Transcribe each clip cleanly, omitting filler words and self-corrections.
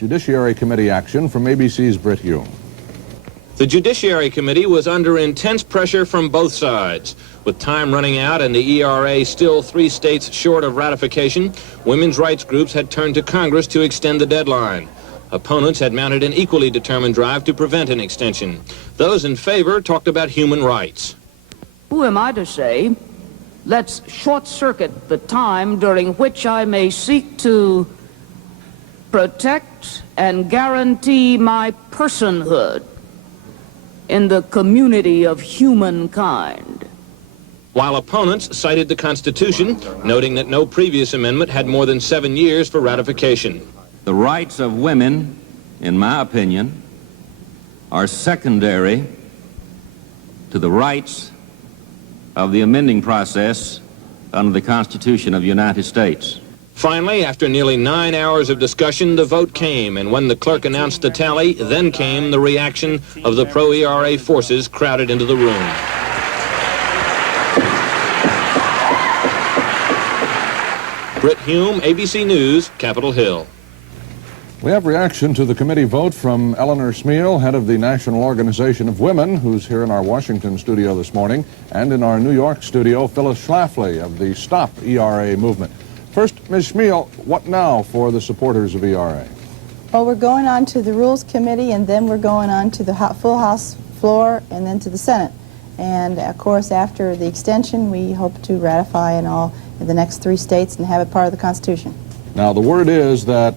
Judiciary Committee action from ABC's Britt Hume. The Judiciary Committee was under intense pressure from both sides. With time running out and the ERA still 3 states short of ratification, women's rights groups had turned to Congress to extend the deadline. Opponents had mounted an equally determined drive to prevent an extension. Those in favor talked about human rights. Who am I to say, let's short-circuit the time during which I may seek to protect and guarantee my personhood in the community of humankind. While opponents cited the Constitution, noting that no previous amendment had more than 7 years for ratification. The rights of women, in my opinion, are secondary to the rights of the amending process under the Constitution of the United States. Finally, after nearly 9 hours of discussion, the vote came, and when the clerk announced the tally, then came the reaction of the pro-ERA forces crowded into the room. Britt Hume, ABC News, Capitol Hill. We have reaction to the committee vote from Eleanor Smeal, head of the National Organization of Women, who's here in our Washington studio this morning, and in our New York studio, Phyllis Schlafly of the Stop ERA movement. First, Ms. Smeal, what now for the supporters of ERA? Well, we're going on to the Rules Committee, and then we're going on to the full House floor, and then to the Senate. And, of course, after the extension, we hope to ratify in the next 3 states and have it part of the Constitution. Now, the word is that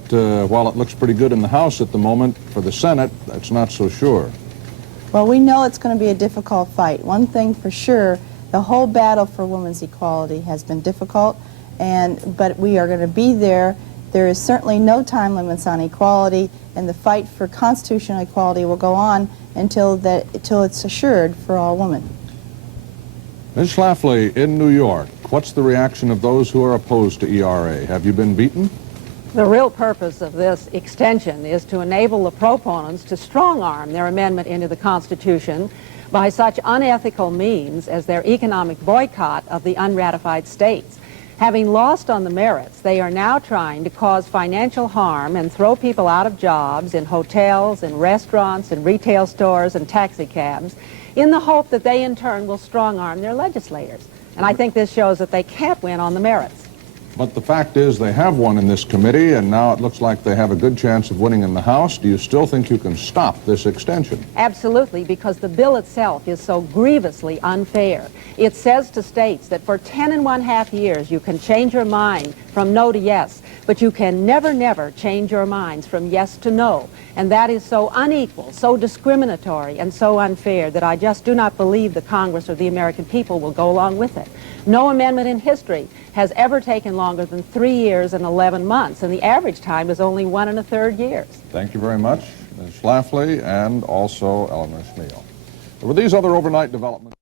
while it looks pretty good in the House at the moment, for the Senate, that's not so sure. Well, we know it's going to be a difficult fight. One thing for sure, the whole battle for women's equality has been difficult, but we are going to be there. There is certainly no time limits on equality, and the fight for constitutional equality will go on until it's assured for all women. Ms. Schlafly, in New York, what's the reaction of those who are opposed to ERA? Have you been beaten? The real purpose of this extension is to enable the proponents to strong-arm their amendment into the Constitution by such unethical means as their economic boycott of the unratified states. Having lost on the merits, they are now trying to cause financial harm and throw people out of jobs in hotels, in restaurants, in retail stores, and taxi cabs, in the hope that they in turn will strong-arm their legislators. And I think this shows that they can't win on the merits. But the fact is they have won in this committee, and now it looks like they have a good chance of winning in the House. Do you still think you can stop this extension? Absolutely, because the bill itself is so grievously unfair. It says to states that for 10½ years you can change your mind from no to yes, but you can never, never change your minds from yes to no. And that is so unequal, so discriminatory, and so unfair that I just do not believe the Congress or the American people will go along with it. No amendment in history has ever taken longer than 3 years and 11 months, and the average time is only 1 1/3 years. Thank you very much, Ms. Schlafly, and also Eleanor Smeal. With these other overnight developments.